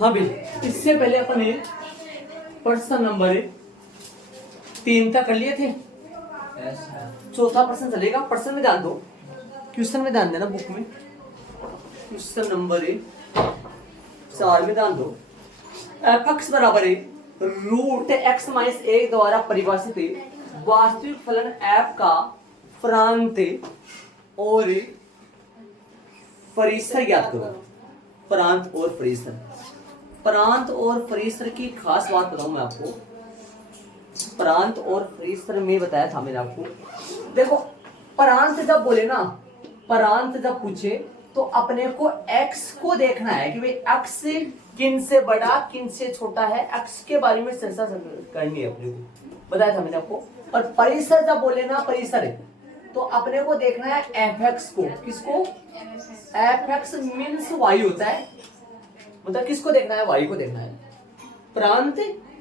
हाँ भी इससे पहले अपन ने प्रश्न नंबर 3 तक कर लिए थे। चौथा प्रश्न चलेगा। प्रश्न में ध्यान दो, क्वेश्चन में ध्यान देना। बुक में क्वेश्चन नंबर 4 में ध्यान दो। f(x) बराबर है रूट x माइनस 1 द्वारा परिभाषित वास्तविक फलन f का प्रांत और परिसर ज्ञात करो। प्रांत और परिसर, प्रांत और परिसर की खास बात बताऊं मैं आपको। प्रांत और परिसर में बताया था मैंने आपको। देखो प्रांत जब बोले ना, प्रांत जब पूछे तो अपने को x को देखना है कि भाई x किन से बड़ा किन से छोटा है, x के बारे में चर्चा करनी है अपने को, बताया था मैंने आपको। और परिसर जब बोले ना, परिसर तो अपने को देखना है fx को। किसको? fx मीन्स y होता है, मतलब किसको देखना है? y को देखना है। प्रांत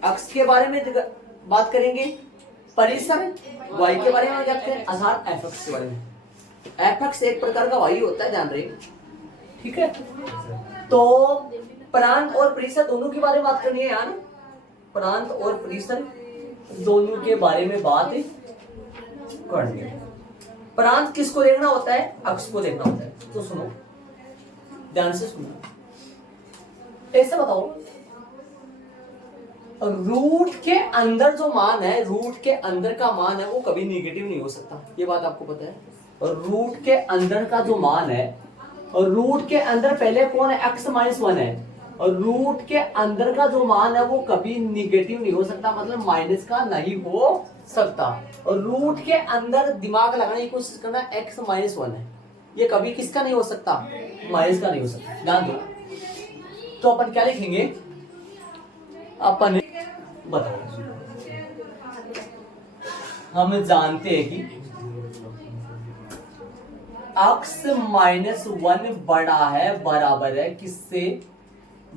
x के बारे में बात करेंगे, परिसर y के बारे में बात करें, अर्थात fx के बारे में। fx एक प्रकार का y होता है, ध्यान रहे, ठीक है। तो प्रांत और परिसर दोनों के बारे में बात करनी है यार। प्रांत और परिसर दोनों के बारे में बात करनी है। प्रांत किसको देखना होता है? अक्ष को देखना होता है। तो सुनो, ध्यान से सुनो, ऐसे बताओ, रूट के अंदर जो मान है, रूट के अंदर का मान है वो कभी निगेटिव नहीं हो सकता, ये बात आपको पता है। और रूट के अंदर का जो मान है, और रूट के अंदर पहले कौन है? x माइनस 1 है। और रूट के अंदर का जो मान है वो कभी निगेटिव नहीं हो सकता, मतलब माइनस का नहीं हो सकता। और रूट के अंदर दिमाग लगाने की कोशिश करना, x माइनस 1 है, ये कभी किसका नहीं हो सकता? माइनस का नहीं हो सकता, ध्यान दो। तो अपन क्या लिखेंगे? अपन बताओ, हम जानते हैं कि x माइनस 1 बड़ा है, बराबर है किससे?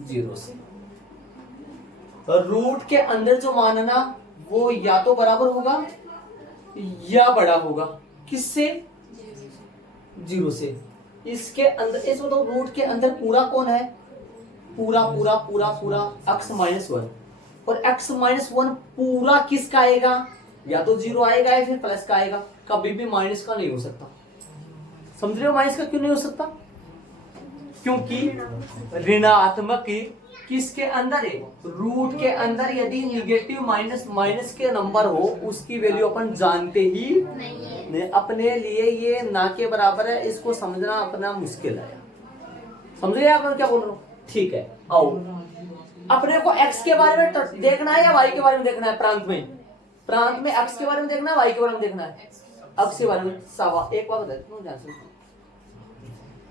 0 से। तो रूट के अंदर जो मान है ना वो या तो बराबर होगा या बड़ा होगा, किससे? 0 से। इसके अंदर इस तो रूट के अंदर पूरा कौन है? पूरा पूरा पूरा पूरा x माइनस 1। और x माइनस 1 पूरा किसका आएगा? या तो 0 आएगा या फिर प्लस का आएगा, कभी भी माइनस का नहीं हो सकता। समझ रहे हो माइनस का क्यों नहीं हो सकता? क्योंकि ऋणात्मक किसके अंदर है? रूट के अंदर। यदि निगेटिव माइनस माइनस के नंबर हो उसकी वैल्यू अपन जानते ही नहीं, अपने लिए ये ना के बराबर है, इसको समझना अपना मुश्किल है। समझ रहे आप क्या बोल रहा हूँ? ठीक है, आओ अपने को x के बारे में देखना है या y के बारे में देखना है? प्रांत में, प्रांत में x के बारे में देखना है, y के बारे में देखना है? x के बारे में। सवा एक बार बता, ध्यान से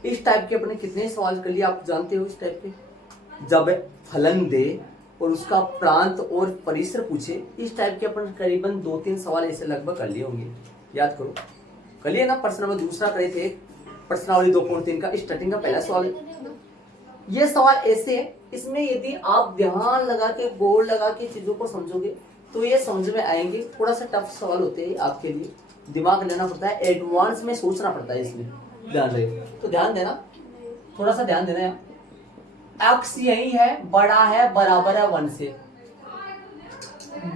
इस टाइप के अपने कितने सवाल कर लिए आप जानते हो? इस टाइप के जब फलन दे और उसका प्रांत और परिसर पूछे, इस टाइप के अपन करीबन 2-3 सवाल ऐसे लगभग कर लिए होंगे। याद करो, कर लिए ना। प्रश्न नंबर दूसरा करे थे, प्रश्नावली 2.3 का स्टार्टिंग का पहला सवाल। ये सवाल ऐसे है, इसमें यदि आप ध्यान लगा के गौर लगा के चीजों को समझोगे तो ये समझ में आएंगे। थोड़ा सा टफ सवाल होते हैं आपके लिए, दिमाग लेना पड़ता है, एडवांस में सोचना पड़ता है इसमें, ध्यान रहे। तो ध्यान देना, थोड़ा सा ध्यान देना यार। x यही है, बड़ा है, बराबर है 1 से।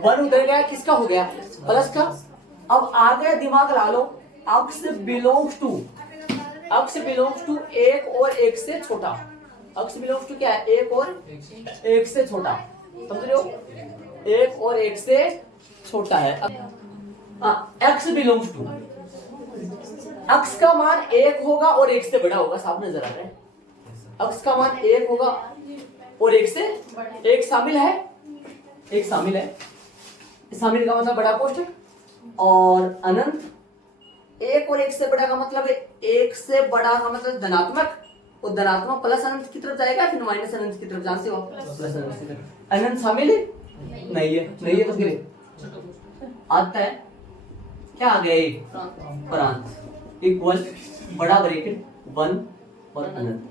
1 उधर गया, किसका हो गया? प्लस का। अब आ गया, दिमाग ला लो, x बिलोंग्स टू 1 और 1 से छोटा। x बिलोंग्स टू क्या है? 1 और 1 से छोटा, समझ रहे हो? 1 और 1 से छोटा है। x बिलोंग्स टू, x का मान 1 होगा और 1 से बड़ा होगा, साफ नजर आ रहा है। x का मान 1 होगा और 1 से, 1 शामिल है, 1 शामिल है, शामिल का मतलब बड़ा कोष्ठक, और अनंत। 1 और 1 से बड़ा का मतलब 1 से बड़ा का मतलब धनात्मक, और धनात्मक प्लस अनंत की तरफ जाएगा, फिर माइनस अनंत की तरफ। जानते हो प्लस अनंत की तरफ। अनंत शामिल है? नहीं है, नहीं है तो फिर आता है क्या आ गया? एक प्रांत इक्वल बड़ा ब्रैकेट 1 और अनंत।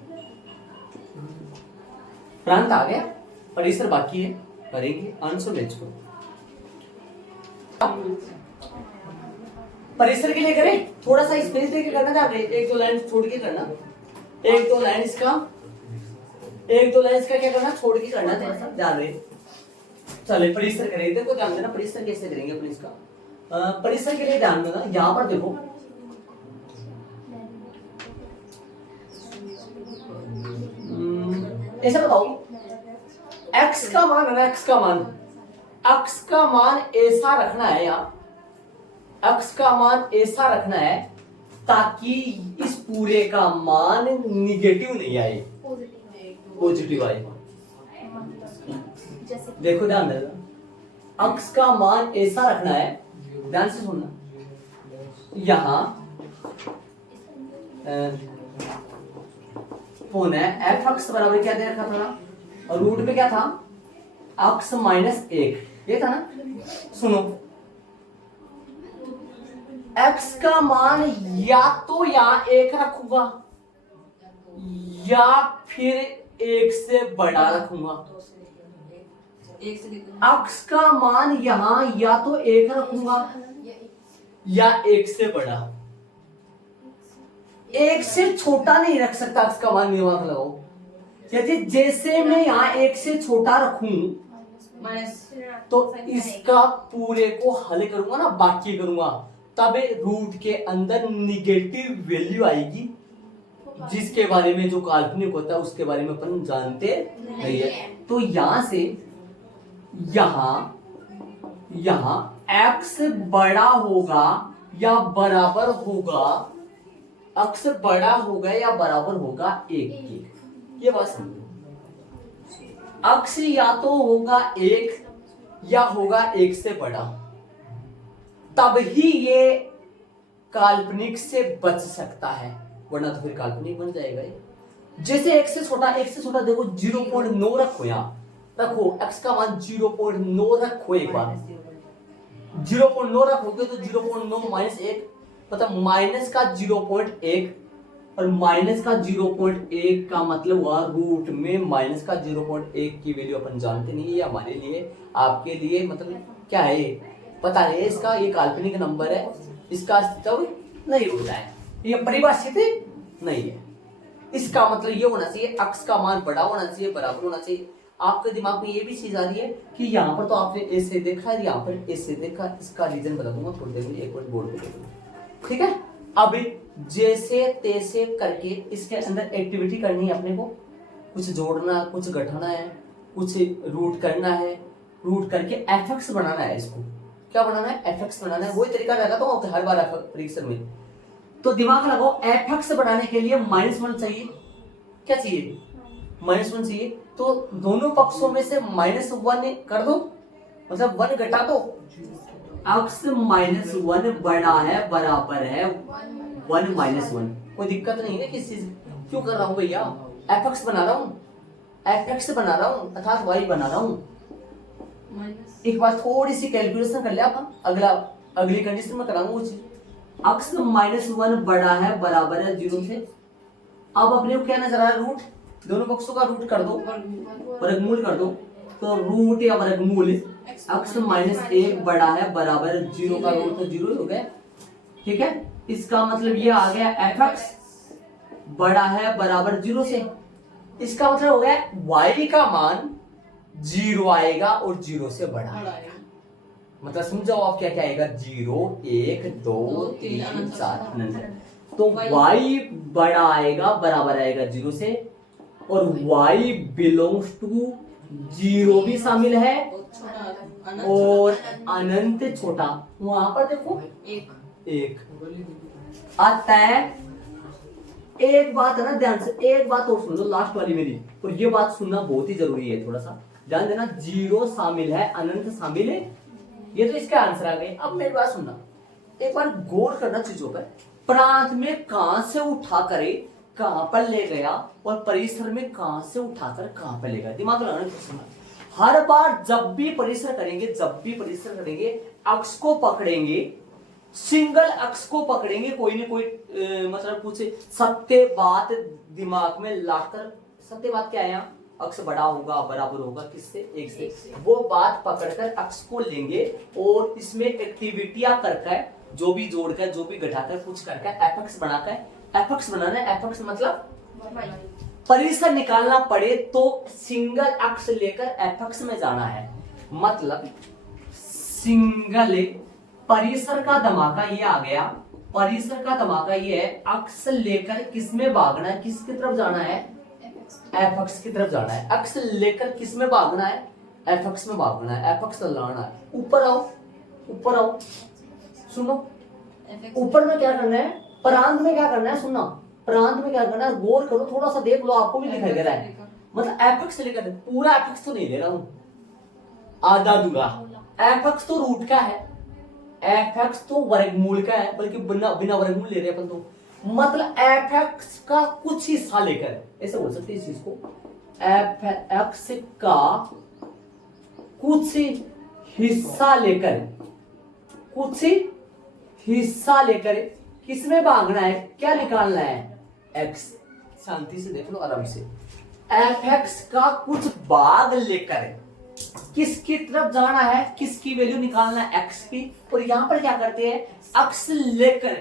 प्रांत आ गया, परिसर बाकी है, करेंगे आंसर मैच को। परिसर के लिए करें, थोड़ा सा स्पेस देके करना था, 1-2 लाइन छोड़ के करना, 1-2 लाइन इसका एक दो लाइन इसका क्या करना, छोड़ के करना, थोड़ा सा ध्यान रहे। चले परिसर करेंगे, देखो ध्यान देना परिसर कैसे करेंगे अपन इसका। परिसर के लिए ध्यान देना, यहाँ पर देखो ऐसा बताओ, x का मान है ना, x का मान ऐसा रखना है, यहाँ x का मान ऐसा रखना है ताकि इस पूरे का मान निगेटिव नहीं आए, पॉजिटिव आए। देखो ध्यान देना, x का मान ऐसा रखना है, ध्यान से सुनना, यहां कौन है f(x) बराबर क्या दे रखा था, और रूट में क्या था x माइनस 1, ये था ना। सुनो, x का मान या तो यहां 1 रखूंगा या फिर 1 से बड़ा रखूंगा। x का मान यहां या तो 1 रखूंगा या 1 से बड़ा, 1 से छोटा नहीं रख सकता x का मान, दिमाग लगाओ। यदि जैसे मैं यहाँ 1 से छोटा रखूं तो इसका पूरे को हल करूंगा ना, बाकी करूंगा, तब रूट के अंदर निगेटिव वैल्यू आएगी, जिसके बारे में जो काल्पनिक होता है उसके बारे में अपन जानते नहीं है। तो यहां से यहां x बड़ा होगा या बराबर होगा, x बड़ा होगा या बराबर होगा 1 के, ये बात समझो। x या तो होगा 1 या होगा 1 से बड़ा, तब ही ये काल्पनिक से बच सकता है, वरना तो फिर काल्पनिक बन जाएगा ये। जैसे 1 से छोटा देखो 0.9 रखो, यहाँ रखो x का मान 0.9 रखो, एक बार 0.9 रखोगे तो 0.9 माइनस 1 मतलब माइनस का 0.1, और माइनस का 0.1 का मतलब हुआ रूट में माइनस का 0.1 की वैल्यू अपन जानते नहीं है, ये हमारे लिए आपके लिए मतलब क्या है पता नहीं, इसका ये काल्पनिक नंबर है, इसका अस्तित्व नहीं होता है, ये परिभाषित नहीं है। इसका मतलब ये होना चाहिए x का मान बड़ा होना चाहिए, बराबर होना चाहिए। आपके दिमाग में ये भी चीज आ रही है कि यहाँ पर तो आपने ऐसे देखा है, यहाँ पर ऐसे देखा, इसका रीजन बता दूंगा थोड़ी देर में, एक मिनट बोर्ड पे दे दूंगा, ठीक है। अब जैसे तैसे करके इसके अंदर एक्टिविटी करनी है अपने को, कुछ जोड़ना, कुछ घटाना है, कुछ रूट करना है, रूट करके f(x) बनाना है। इसको क्या बनाना है, f(x) बनाना है। वही तरीका रहेगा तो हर बार परीक्षा में, तो दिमाग लगाओ f(x) बनाने के लिए -1 चाहिए, क्या चाहिए, -1 चाहिए। तो दोनों पक्षों में से -1 कर दो, मतलब 1 घटा दो, x -1 बड़ा है बराबर है 1 -1, कोई दिक्कत नहीं है किस चीज, क्यों कर रहा हूं भैया, f(x) बना रहा हूँ, f(x) बना रहा हूँ अर्थात y बना रहा हूँ। एक बार थोड़ी सी कैलकुलेशन कर लिया अपन, अगली कंडीशन में कराऊंगा वो चीज। x -1 बड़ा है बराबर है 0 से। अब अपने को क्या नजर आ रहा है, रूट, दोनों पक्षों का रूट कर दो, वर्गमूल कर दो, तो रूट या वर्गमूल x -1 बड़ा है बराबर 0 का रूट तो 0 हो गया, ठीक है। इसका मतलब ये आ गया f(x) बड़ा है बराबर 0 से, इसका मतलब हो गया y का मान 0 आएगा और 0 से बड़ा, मतलब समझाओ आप क्या क्या आएगा, 0 1 2 3 4, तो y बड़ा आएगा बराबर आएगा 0 से, और y बिलोंग्स टू 0 भी शामिल है और अनंत छोटा, वहां पर देखो 1 आता है। एक बात है ना, ध्यान से एक बात और सुन लो लास्ट वाली मेरी, और ये बात सुनना बहुत ही जरूरी है, थोड़ा सा ध्यान देना। 0 शामिल है, अनंत शामिल है, ये तो इसका आंसर आ गए। अब मेरी बात सुनना, एक बार गौर करना चीजों पर। प्रांत में कहां से उठा करे कहां पर ले गया, और परिसर में कहां से उठाकर कहां पर ले गया, दिमाग लगाना सुनना। हर बार जब भी परिसर करेंगे अक्ष को पकड़ेंगे, सिंगल अक्ष को पकड़ेंगे, कोई ना कोई मतलब कुछ सत्य बात दिमाग में लाकर, सत्य बात क्या है, यहाँ अक्ष बड़ा होगा बराबर होगा किससे, 1 से, वो बात पकड़कर अक्ष को लेंगे और इसमें एक्टिविटियां करके, जो भी जोड़कर, जो भी घटाकर, कुछ करके f(x) बनाकर, f(x) बनाना है। f(x) मतलब परिसर निकालना पड़े तो सिंगल अक्ष लेकर एफ अक्ष में जाना है। मतलब सिंगल परिसर का धमाका ये आ गया, परिसर का धमाका ये है, अक्ष लेकर किस में भागना है, किसकी तरफ जाना है, एफ अक्ष की तरफ जाना है। अक्ष लेकर किस में भागना है, एफ अक्ष में भागना है, एफ अक्ष लाना है। ऊपर आओ, ऊपर आओ, सुनो, ऊपर में क्या करना है, प्रांत में क्या करना है, सुनना, प्रांत में क्या करना है, गौर करो, थोड़ा सा देख लो, आपको भी दिखाई दे रहा है। मतलब एफ अक्ष लेकर, पूरा एफ अक्ष तो नहीं ले रहा हूं, आधा दूंगा। एफ अक्ष तो रूट का है, एफ एक्स तो वर्गमूल का है, बल्कि बिना बिना वर्गमूल ले रहे अपन तो। मतलब एफ एक्स का कुछ हिस्सा लेकर, ऐसे बोल सकते हैं इस चीज को, एफ एक्स का कुछ हिस्सा लेकर, कुछ हिस्सा लेकर किसमें भागना है, क्या निकालना है, एक्स। शांति से देख लो, आराम से। एफ एक्स का कुछ भाग लेकर किसकी तरफ जाना है, किसकी वैल्यू निकालना है, एक्स की। और यहां पर क्या करते हैं, अक्ष लेकर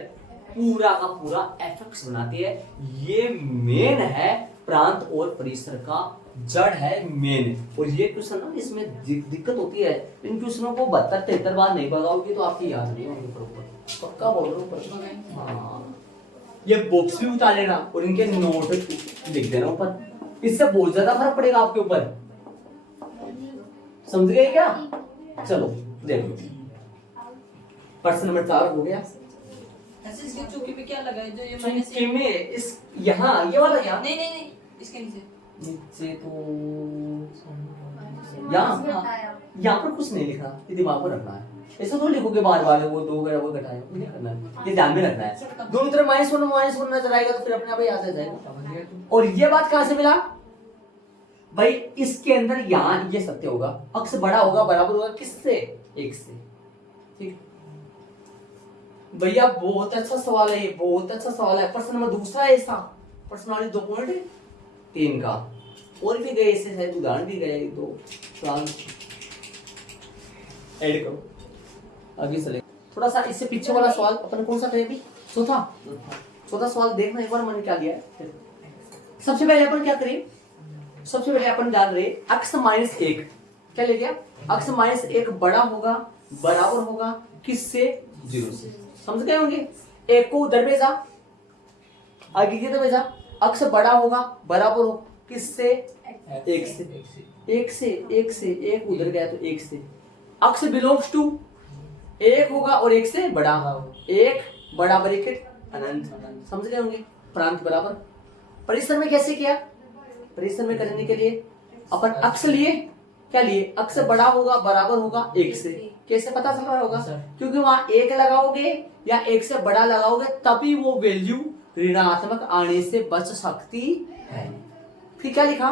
पूरा का पूरा एफ एक्स बनाते हैं। ये मेन है, प्रांत और परिसर का जड़ है मेन। और ये क्वेश्चन ना, इसमें दिक्कत होती है, इन क्वेश्चनों को 72-73 बार नहीं बताओगे तो आपकी याद नहीं होगी प्रॉपर, पक्का बोल रहा हूँ। हाँ, ये बॉक्स भी उतार लेना और इनके नोट लिख देना ऊपर, इससे बहुत ज्यादा फर्क पड़ेगा आपके ऊपर। समझ गए क्या? चलो देखो, प्रश्न नंबर 4 हो गया। इसके चौकी पे क्या लगा है, जो ये माइनस में इस यहाँ ये वाला, यहाँ नहीं नहीं नहीं, इसके नीचे तो यहाँ पर कुछ नहीं लिखना, ये दिमाग में रखना है। ऐसा तो लिखोगे बार बार वो 2 वो घटाए, नहीं करना है, ये ध्यान में रखना है। दोनों तरफ -1 नजर आएगा तो फिर अपने आप ही याद आ जाएगा। और ये बात कहां से मिला भाई, इसके अंदर यहाँ ये सत्य होगा, अक्ष बड़ा होगा बराबर होगा किससे, 1 से। ठीक भैया, बहुत अच्छा सवाल है ये, बहुत अच्छा सवाल है। प्रश्न नंबर 2 ऐसा, प्रश्न वाले 2.3 का और भी गए ऐसे शायद उदाहरण भी गए, तो सवाल ऐड करो, आगे चले। थोड़ा सा इससे पीछे वाला सवाल अपन कौन सा करें, चौथा सवाल देखना एक बार मैंने क्या लिया है। सबसे पहले अपन क्या करें, सबसे पहले अपन डाल रहे अक्ष -1, क्या ले गया, अक्ष -1 बड़ा होगा बराबर होगा किससे, 0 से। समझ गए होंगे। 1 को उधर भेजा, आगे की तरफ भेजा, अक्ष बड़ा होगा बराबर हो किससे, 1 से। 1 से 1 उधर गया तो 1 से। अक्ष बिलोंग्स टू 1 होगा और 1 से बड़ा, 1 बड़ा ब्रैकेट अनंत। समझ गए होंगे। प्रांत बराबर, परिसर में कैसे किया, परिसर में करने के लिए अपन अक्ष लिए, क्या लिए, अक्ष बड़ा होगा बराबर होगा 1 से। कैसे पता चल रहा होगा, क्योंकि वहां 1 लगाओगे या 1 से बड़ा लगाओगे तभी वो वैल्यू ऋणात्मक आने से बच सकती है। फिर क्या लिखा,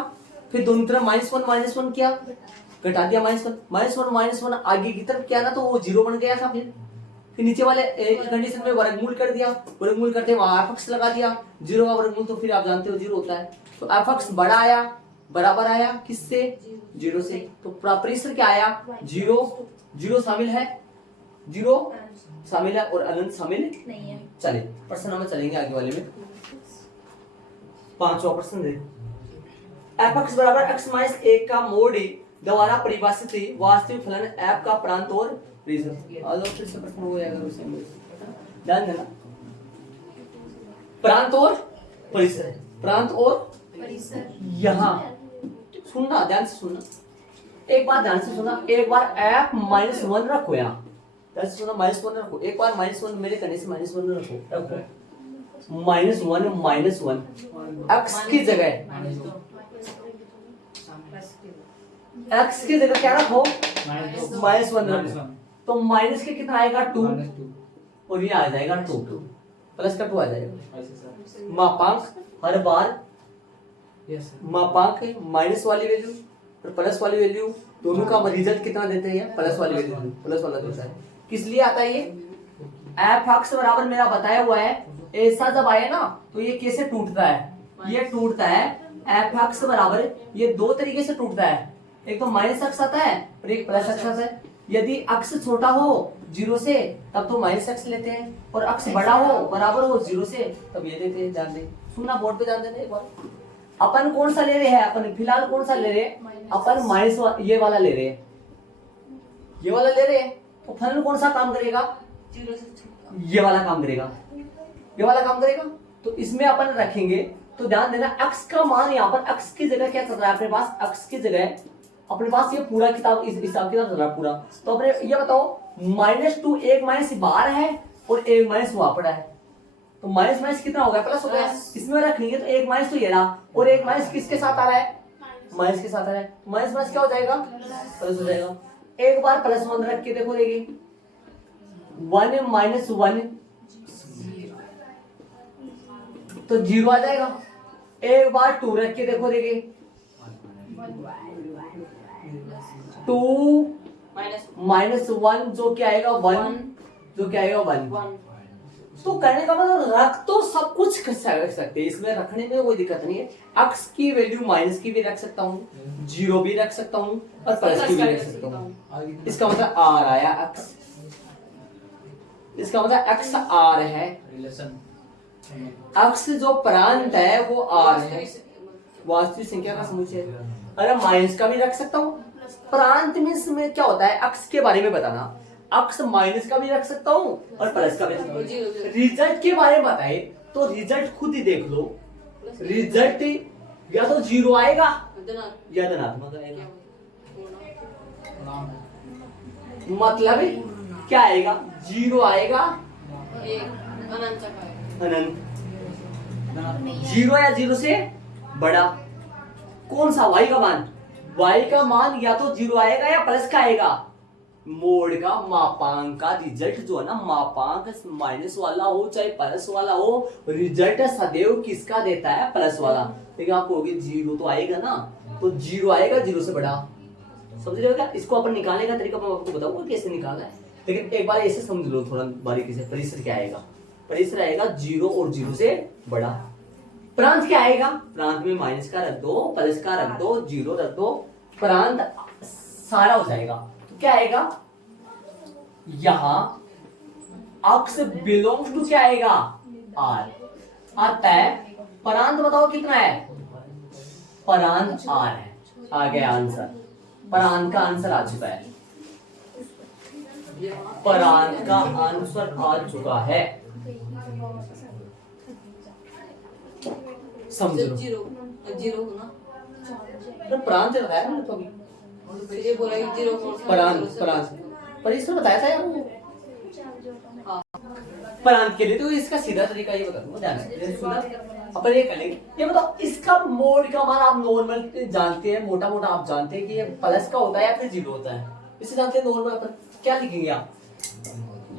फिर दोनों तरफ -1 किया, घटा दिया -1 आगे की तरफ किया ना तो वो 0 बन गया था। फिर नीचे वाले कंडीशन में वर्गमूल कर दिया, वर्गमूल करते वहां एफ एक्स लगा दिया, 0 का वर्गमूल तो फिर आप जानते हो 0 होता है। तो एफ एक्स बड़ा आया बराबर आया किससे, 0 से। तो परिसर क्या आया, 0 शामिल है, 0 शामिल है और अनंत शामिल नहीं है। चलिए प्रश्न नंबर चलेंगे आगे वाले में। 5वां प्रश्न दे, एफ एक्स बराबर x -1 का मोड द्वारा परिभाषित वास्तविक फलन एफ का प्रांत और परिसर। आज फिर से प्रश्न हो जाएगा, उसे ध्यान देना। प्रांत और परिसर, प्रांत और परिसर, यहाँ सुनना, ध्यान से सुनना, एक बार ध्यान से सुनना। एक बार एफ -1 रखो, यहाँ ध्यान से सुनना, -1 रखो। एक बार -1 मेरे करने से -1 रखो, -1 एक्स की जगह, एक्स की जगह क्या रखो, -1 रखो। तो माइनस के कितना आएगा, 2 और ये आ जाएगा 2, प्लस का 2 आ जाएगा। मापांक हर बार मापांक माइनस वाली वैल्यू और प्लस वाली वैल्यू दोनों का रिजल्ट कितना देते हैं, प्लस वाली वैल्यू, प्लस वाला देता है। किस लिए आता है ये, एफ एक्स बराबर मेरा बताया हुआ है, ऐसा जब आए ना तो ये कैसे टूटता है, ये टूटता है एफ एक्स बराबर, ये 2 तरीके से टूटता है। एक तो माइनस एक्स आता है और एक प्लस एक्स आता है। यदि अक्ष छोटा हो 0 से तब तो -x लेते हैं, और अक्ष बड़ा हो बराबर हो 0 से तब ये देते हैं। ध्यान दें, सुनना, बोर्ड पे ध्यान देना एक बार। अपन कौन सा ले रहे हैं, अपन फिलहाल कौन सा ले रहे हैं, अपन माइनस ये वाला ले रहे हैं, ये वाला ले रहे हैं। तो फलन कौन सा काम करेगा, 0 से छोटा। ये वाला काम करेगा, ये वाला काम करेगा। तो इसमें अपन रखेंगे, तो ध्यान देना x का मान यहाँ पर x की जगह क्या चल रहा है अपने पास, x की जगह अपने पास ये पूरा किताब इस हिसाब किताब चल रहा है पूरा। तो अपने ये बताओ -2 एक माइनस बाहर है और एक माइनस वहां पड़ा है, तो माइनस माइनस कितना हो गया, प्लस हो गया। इसमें रखेंगे तो एक माइनस तो ये रहा और एक माइनस किसके साथ आ रहा है, माइनस के साथ आ रहा है। माइनस माइनस क्या हो जाएगा, प्लस हो जाएगा। एक बार प्लस 1 रख के देखो, देखिए 1 - 1 तो 0 आ जाएगा। एक बार 2 रख के देखो, देखिए 2 - 1 जो क्या आएगा 1, जो क्या आएगा 1। तो करने का मतलब रख तो सब कुछ कर सकते हैं, इसमें रखने में कोई दिक्कत नहीं है। x की वैल्यू माइनस की भी रख सकता हूँ, 0 भी रख सकता हूँ और प्लस की भी रख सकता हूँ। इसका मतलब r आया x, इसका मतलब x r है, x जो प्रांत है वो r है, वास्तविक संख्या का समुच्चय। अरे माइनस का भी रख सकता हूँ। प्रांत में क्या होता है, x के बारे में बताना, x माइनस का भी रख सकता हूँ और प्लस का भी रख सकता हूँ। रिजल्ट के बारे में बताए तो रिजल्ट खुद ही देख लो, रिजल्ट या तो 0 आएगा या धनात्मक आएगा। मतलब क्या आएगा, 0 आएगा अनंत, 0 या 0 से बड़ा। कौन सा, y का मान, y का मान या तो 0 आएगा या प्लस का आएगा। मोड का मापांक का रिजल्ट जो है ना, मापांक माइनस वाला हो चाहे प्लस वाला हो, रिजल्ट सदैव किसका देता है, प्लस वाला। लेकिन आप कहोगे 0 तो आएगा ना, तो 0 आएगा 0 से बड़ा, समझ रहे हो क्या। इसको अपन निकालने का तरीका मैं आपको बताऊंगा कैसे निकालना है, लेकिन एक बार ऐसे समझ लो थोड़ा बारीकी से। परिसर क्या आएगा, परिसर आएगा 0 और 0 से बड़ा। प्रांत क्या आएगा, प्रांत में माइनस का रख दो, प्लस का रख दो, 0 रख दो, प्रांत सारा हो जाएगा। तो क्या आएगा, यहां x बिलोंग्स टू क्या आएगा, r आता है। प्रांत बताओ कितना है, प्रांत r है। आ गया आंसर, प्रांत का आंसर आ चुका है, प्रांत का आंसर आ चुका है, समझ लो। 0 होना, तो प्रांत लगाया मैंने तो अभी, ये बोला कि 0 प्रांत प्रांत पर इसमें बताया था यार वो। प्रांत के लिए तो इसका सीधा तरीका ये बता दूंगा, ध्यान से सुना। अपन ये करेंगे, ये बताओ इसका मोड का मान आप नॉर्मल जानते हैं, मोटा मोटा आप जानते हैं कि ये प्लस का होता है या फिर 0 होता है, इसे जानते हैं नॉर्मल। अपन क्या लिखेंगे आप,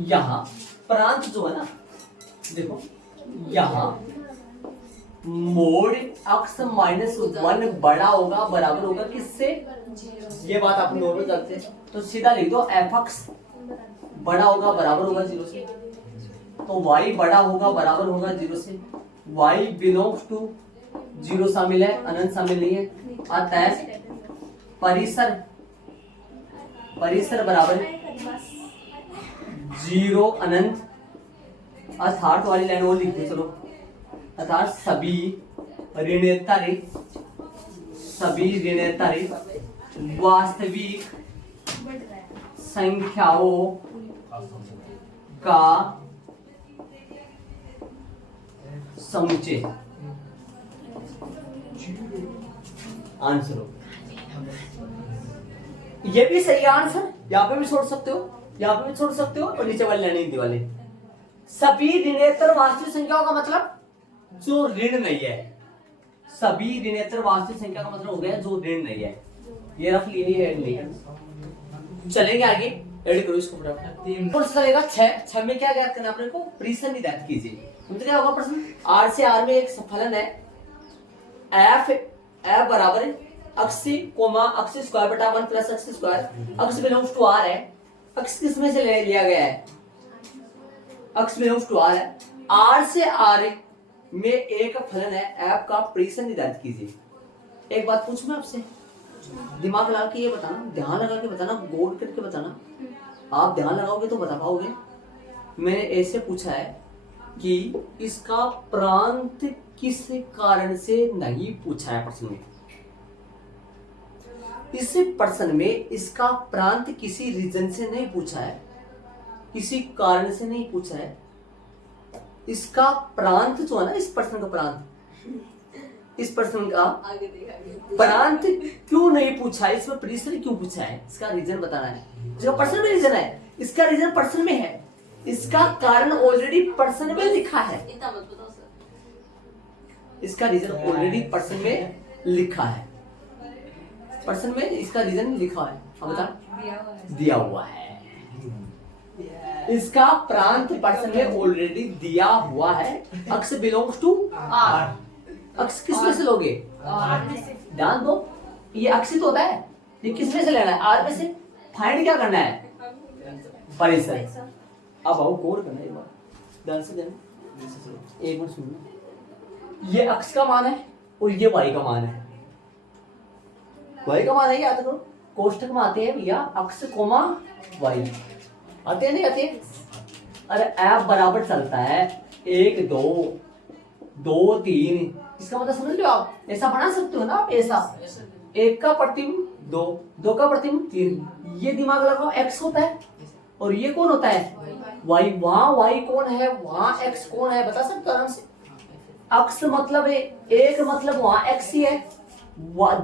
यहाँ प्रांत जो है ना, देखो यहाँ मोड x - 1 बड़ा होगा, बराबर होगा किससे, ये बात आप नॉर्मल जानते हैं। तो सीधा लिख दो fx बड़ा होगा, बराबर होगा 0 से, तो y बड़ा होगा, बराबर होगा 0 से। y बिलोंग्स टू 0 शामिल है, अनंत शामिल नहीं है। आता है परिसर, परिसर बराबर 0 अनंत, अर्थात वाली लाइन वो लिख दो चलो, अर्थात सभी ऋणेतरी वास्तविक संख्याओं का समुच्चय। आंसर हो, ये भी सही आंसर, यहाँ पे भी छोड़ सकते हो, यहाँ पे भी छोड़ सकते हो, और नीचे वाले लाइन हिंदी वाले। सभी ऋणेतर वास्तविक संख्याओं का मतलब जो ऋण नहीं है, सभी ऋणेतर वास्तविक संख्या का मतलब हो गया जो ऋण नहीं है। ये रख लिए, ऐड नहीं है। चलेंगे आगे, ऐड करो इसको फटाफट। कौन सा चलेगा, 6 में क्या ज्ञात करना अपने को, परिसर ज्ञात कीजिए। समझ क्या होगा प्रश्न, r से r में एक फलन है f बराबर x कोमा x स्क्वायर बटा 1 plus x square. x belongs to r है, x किस में से लिया गया है, x बिलोंग्स टू r है। r से r में एक फलन है f का परिसर निर्धारित कीजिए। एक बात पूछ मैं आपसे, दिमाग लगा के ये बताना, ध्यान लगा के बताना, गौर करके बताना। आप ध्यान लगाओगे तो बता पाओगे। मैंने ऐसे पूछा है कि इसका प्रांत किस कारण से नहीं पूछा है प्रश्न में। इस प्रश्न में इसका प्रांत किसी रीजन से नहीं पूछा है, किसी कारण से नहीं पूछा है। इसका प्रांत जो है ना, इस प्रश्न का प्रांत, इस प्रश्न का आगे देख आगे। प्रांत क्यों नहीं पूछा है, इसमें प्रश्न क्यों पूछा है, इसका रीजन बताना है। जो प्रश्न में रीजन है, इसका रीजन प्रश्न में है, इसका कारण ऑलरेडी प्रश्न में लिखा है। इतना मत बताओ सर। इसका रीजन ऑलरेडी प्रश्न में लिखा है, प्रश्न में इसका रीजन लिखा है। हम बता दिया हुआ है। इसका प्रांत प्रश्न में ऑलरेडी दिया हुआ है। अक्ष बिलोंग्स टू आर। अक्ष किस में से लोगे? ध्यान दो, ये अक्ष तो होता है, ये किस में से लेना है? आर में से। फाइंड क्या करना है? परिसर। अब आओ कोड करना है एक बार, ध्यान से देना, एक मिनट सुनना। ये अक्ष का मान है और ये वाई का मान है। वाई का मान है, याद करो, कोष्टक में आते हैं भैया अक्ष कोमा वाई, आते हैं नहीं आते? अरे ऐप बराबर चलता है 1 2 2 3, इसका मतलब समझ लो आप, ऐसा बना सकते हो ना आप, ऐसा 1 का प्रतिबिंब 2, 2 का प्रतिबिंब 3, ये दिमाग लगाओ, x होता है और ये कौन होता है? y। वहां y कौन है, वहां x कौन है, बता सकते हो आराम से। अक्ष मतलब है 1, मतलब वहां x ही है,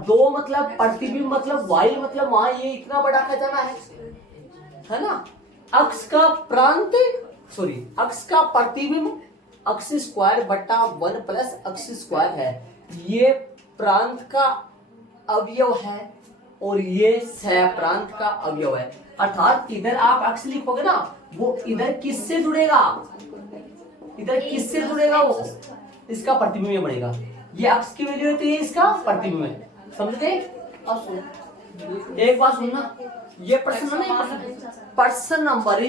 2 मतलब प्रतिबिंब, मतलब y, मतलब वहां ये इतना बड़ा खजाना है ना। अक्ष का प्रांत, सॉरी, अक्ष का प्रतिबिंब अक्ष स्क्वायर बटा 1 प्लस अक्ष स्क्वायर है, ये प्रांत का अवयव है और ये सह प्रांत का अवयव है। अर्थात इधर आप अक्ष लिखोगे ना, वो इधर किससे जुड़ेगा, इधर किससे जुड़ेगा, वो इसका प्रतिबिंब में बनेगा। ये अक्ष की वैल्यू होती है, इसका प्रतिबिंब है, समझ गए? अब सुनो, एक बात सुनना, ये प्रश्न नहीं, प्रश्न नंबर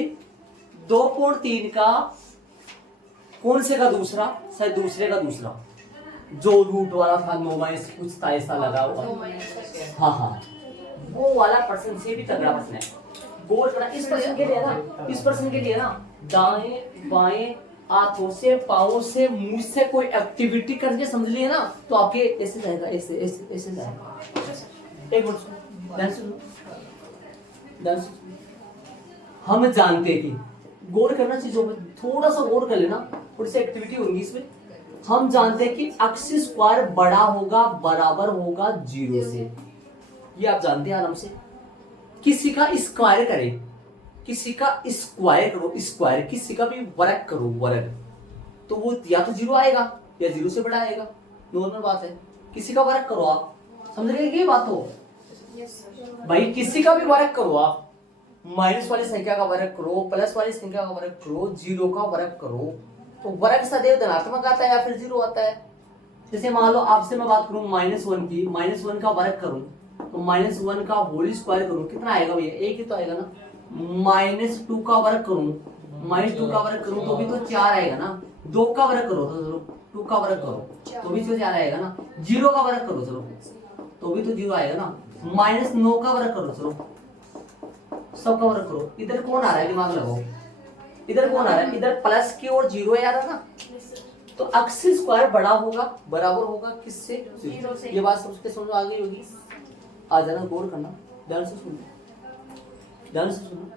2.3 का कौन से का दूसरा, शायद दूसरे का दूसरा, जो रूट वाला था 9 कुछ था ऐसा लगा हुआ, हाँ, वो वाला प्रश्न से भी तगड़ा प्रश्न है। गौर करना इस प्रश्न के लिए ना, इस प्रश्न के लिए ना, दाएं बाएं हाथों से, पाँवों से, मुंह से कोई एक्टिविटी करके समझ लिए ना, तो आपके ऐसे जाएगा, ऐसे ऐसे ऐसे जाएगा। एक मिनट सुनो, ध्यान से सुनो, ध्यान से सुनो। हम जानते हैं कि गौर करना चीजों में, थोड़ा सा गौर कर लेना, थोड़ी सी एक्टिविटी होगी इसमें। हम जानते हैं कि अक्ष स्क्वायर बड़ा होगा, बराबर होगा 0 से, ये आप जानते हैं आराम से। किसी का स्क्वायर करे, किसी का स्क्वायर करो, स्क्वायर, किसी का भी वर्ग करो, वर्ग, तो वो या तो 0 आएगा या 0 से बड़ा आएगा, नॉर्मल बात है। किसी का वर्ग करो आप, समझ रहे हैं ये बात हो भाई, किसी का भी वर्ग करो आप, माइनस वाली संख्या का वर्ग करो, प्लस वाली संख्या का वर्ग करो, 0 का वर्ग करो, तो वर्ग सदैव धनात्मक आता है या फिर 0 आता है। जैसे मान लो आपसे मैं बात करूं -1 की, -1 का वर्ग करूं तो -1 का होल स्क्वायर करूं, कितना आएगा भैया? 1 ही तो आएगा ना। -2 का वर्ग करूं, -2 का वर्ग करूं तो भी तो 4 आएगा ना। 2 का वर्ग करो तो 2 का वर्ग करो तो भी तो 4 आएगा ना। 0 का वर्ग करो चलो तो भी तो 0 आएगा ना। -9 का वर्ग करो चलो, सब का वर्ग करो। इधर कौन आ रहा है, दिमाग लगाओ, इधर कौन आ रहा है? इधर प्लस की ओर 0 आ रहा है ना, तो अक्ष स्क्वायर बड़ा होगा, बराबर होगा किससे? 0 से। ये बात सबके समझ आ गई होगी। आ जाना, गौर करना, ध्यान से सुनो, ध्यान से सुनो।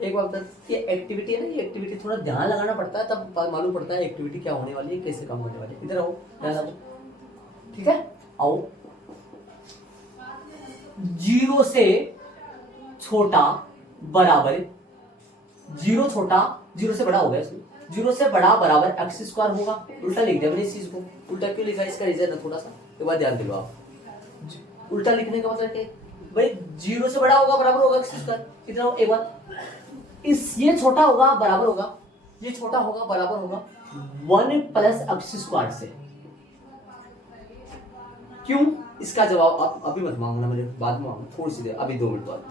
एक बात बता, ये एक्टिविटी है ना, ये एक्टिविटी थोड़ा ध्यान लगाना पड़ता है, तब मालूम पड़ता है एक्टिविटी क्या होने वाली है, कैसे काम होने वाली है। इधर आओ, ध्यान लगाओ, ठीक है? आओ, 0 से छोटा बराबर, 0 छोटा 0 से बड़ा हो गया, 0 से बड़ा बराबर अक्ष स्क्वायर होगा। उल्टा लिख दिया मैंने इस चीज को, उल्टा क्यों लिखा, इसका रीजन है थोड़ा सा, एक बार ध्यान दिलो आप। उल्टा लिखने का मतलब क्या भाई? 0 से बड़ा होगा, बराबर होगा अक्ष स्क्वायर। कितना हो, एक बार इस, ये छोटा होगा बराबर होगा, ये छोटा होगा बराबर होगा 1 प्लस अक्ष स्क्वायर से। क्यों? इसका जवाब आप अभी मत मांगना, मेरे बाद में मांगना, थोड़ी सी देर, अभी 2 मिनट बाद,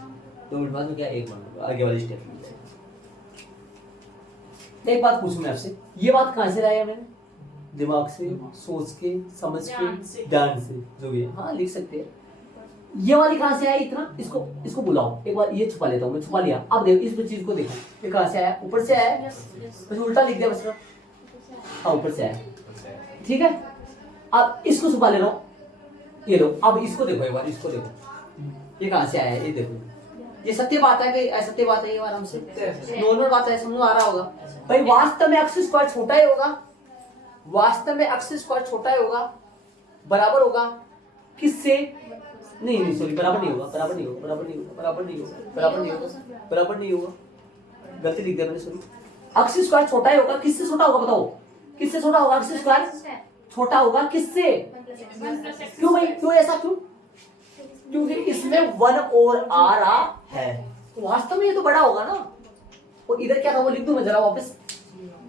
2 मिनट बाद में क्या, 1 मिनट आगे वाली स्टेप में। एक बात पूछूं मैं आपसे, ये बात कहां से लाया मैंने? दिमाग से, सोच के, समझ के, ध्यान से, जो भी है, हाँ लिख सकते हैं। ये वाली कहां से आया इतना? इसको बुलाओ, एक बार ये छुपा लेता हूं मैं, छुपा लिया। अब देखो इस चीज को देखो, ये कहां से आया? ऊपर से आया, बस उल्टा लिख दिया बस। हाँ ऊपर से आया, ठीक है। अब इसको छुपा ले रहा हूं, ये लो। अब इसको देखो एक बार, इसको देखो, ये कहां से आया है, ये देखो। ये सत्य बात है कि असत्य बात है? ये बार हमसे नॉर्मल बात है, समझ में आ रहा होगा भाई। वास्तव में एक्स स्क्वायर छोटा ही होगा, वास्तव में एक्स स्क्वायर छोटा ही होगा, बराबर होगा किससे? नहीं नहीं सॉरी, बराबर नहीं होगा, बराबर नहीं होगा, बराबर नहीं होगा, बराबर नहीं होगा, बराबर नहीं होगा, बराबर नहीं होगा, गलती लिख दिया मैंने, सॉरी। एक्स स्क्वायर छोटा ही होगा, किससे छोटा होगा बताओ? किससे छोटा होगा? एक्स स्क्वायर छोटा होगा किससे? क्यों भाई, क्यों ऐसा, क्यों? क्योंकि इसमें 1 और आ रहा है, तो वास्तव में ये तो बड़ा होगा ना। और इधर क्या था वो लिख दूं मैं, जरा वापस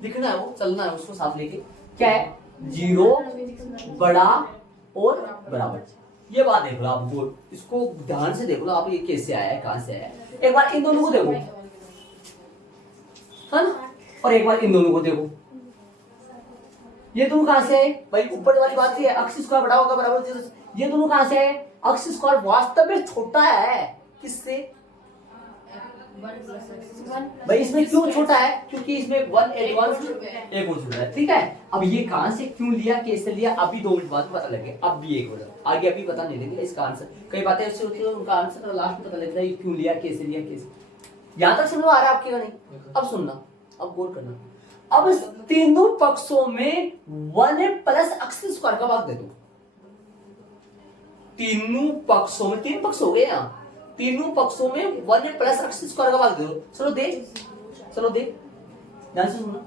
लिखना है, वो चलना है उसको साथ लेके। क्या है? 0 बड़ा और बराबर। ये बात देख लो आप, बोल इसको ध्यान से देख लो आप, ये कैसे आया है, कहां से आया है। एक बार इन दोनों को देखो, है ना, और एक बार इन दोनों को देखो, ये दोनों कहां से आए भाई? ऊपर वाली बात है, एक्स स्क्वायर बड़ा होगा बराबर 0 से। ये दोनों कहां से आए? एक्स स्क्वायर वास्तव में छोटा है किससे? भाई इसमें क्यों छोटा है? क्योंकि इसमें 1 एडवांस एक और जुड़ा है, ठीक है। अब ये कहां से क्यों लिया, कैसे लिया, अभी 2 मिनट बाद पता लगे। अब भी एक बार आगे अभी पता नहीं लगेगा इसका आंसर। कई बातें ऐसी होती है उनका आंसर लास्ट में पता लगता है, क्यों लिया, कैसे लिया, कैसे। यहां तक समझ में आ रहा है आपके? नहीं, अब सुनना, अब गौर करना। अब इस तीनों पक्षों में 1 प्लस एक्स स्क्वायर का भाग दे दो। तीनों पक्षों में, 3 पक्ष हो गए यहाँ, तीनों पक्षों में 1 प्लस एक्स स्क्वायर का भाग दे दो। चलो दे, चलो दे, ध्यान से सुनना।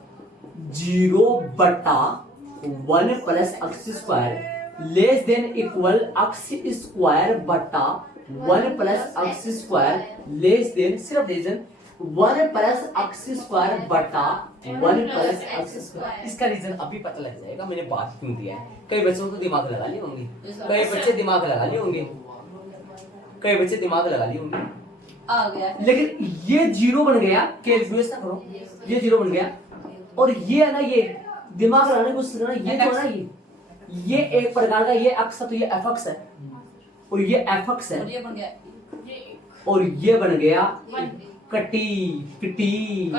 0/1 plus x square less than equal x square बटा 1 plus x square less than, सिर्फ रीजन 1 प्लस एक्स स्क्वायर बटा 1 प्लस एक्स स्क्वायर। इसका रीजन अभी पता लग जाएगा मैंने बात क्यों दिया है। कई बच्चों को दिमाग लगा लिए होंगे, कई बच्चे दिमाग लगा लिए होंगे, कई बच्चे दिमाग लगा लिए होंगे, आ गया। लेकिन ये 0 बन गया, कैलकुलेशन करो, ये 0 बन गया। और ये है ना, ये दिमाग लगाने को ये जो है ना, ये एक प्रकार का ये एक्स है, तो ये एफ एक्स है, और ये एफ एक्स है, और ये बन गया, और ये बन गया कटी कटी एक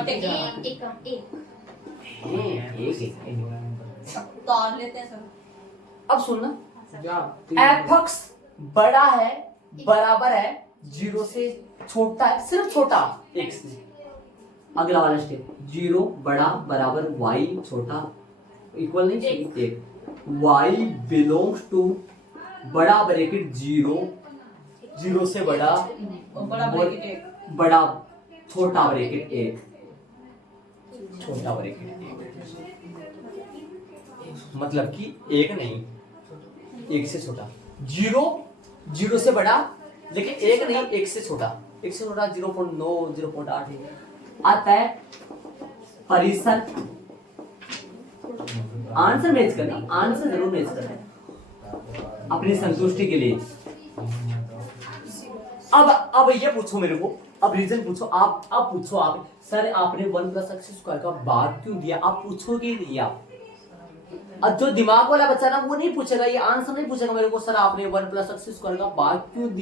तार लेते हैं सब। अब सुनना, एफ एक्स बड़ा है, बराबर है 0 से, छोटा है, सिर्फ छोटा एक से। अगला वाला स्टेप, 0 बड़ा बराबर y छोटा, इक्वल नहीं, एक। y बिलोंग्स टू बड़ा ब्रैकेट 0, 0 से बड़ा, बड़ा ब्रैकेट 1, बड़ा छोटा ब्रैकेट 1, छोटा ब्रैकेट 1, मतलब कि 1 नहीं, 1 से छोटा। 0 से बड़ा, लेकिन 1 नहीं, 1 से छोटा, 1 से छोटा 0.9, 0.8 आता है। परिसर, आंसर मैच करना, आंसर जरूर मैच करना अपनी संतुष्टि के लिए। अब ये पूछो मेरे को, अब रीजन पूछो आप, अब पूछो आप, सर आपने 1 प्लस एक्स स्क्वायर का भाग क्यों दिया? आप पूछोगे नहीं आप। अब जो दिमाग वाला बच्चा ना, वो नहीं पूछेगा, ये आंसर नहीं पूछेगा मेरे को, सर आपने 1 प्लस एक्स स्क्वायर का भाग क्यों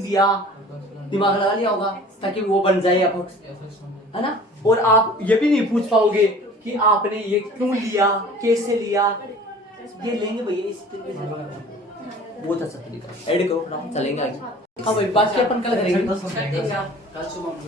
दिया? दिमाग लगा लिया होगा ताकि वो बन जाए एफ, है ना। और आप ये भी नहीं पूछ पाओगे कि आपने ये क्यों लिया, कैसे लिया। ये लेंगे भैया इस तरीके से, बहुत अच्छा तरीका, ऐड करो, चलेंगे आगे। हाँ भाई, बाकी अपन कल करेंगे।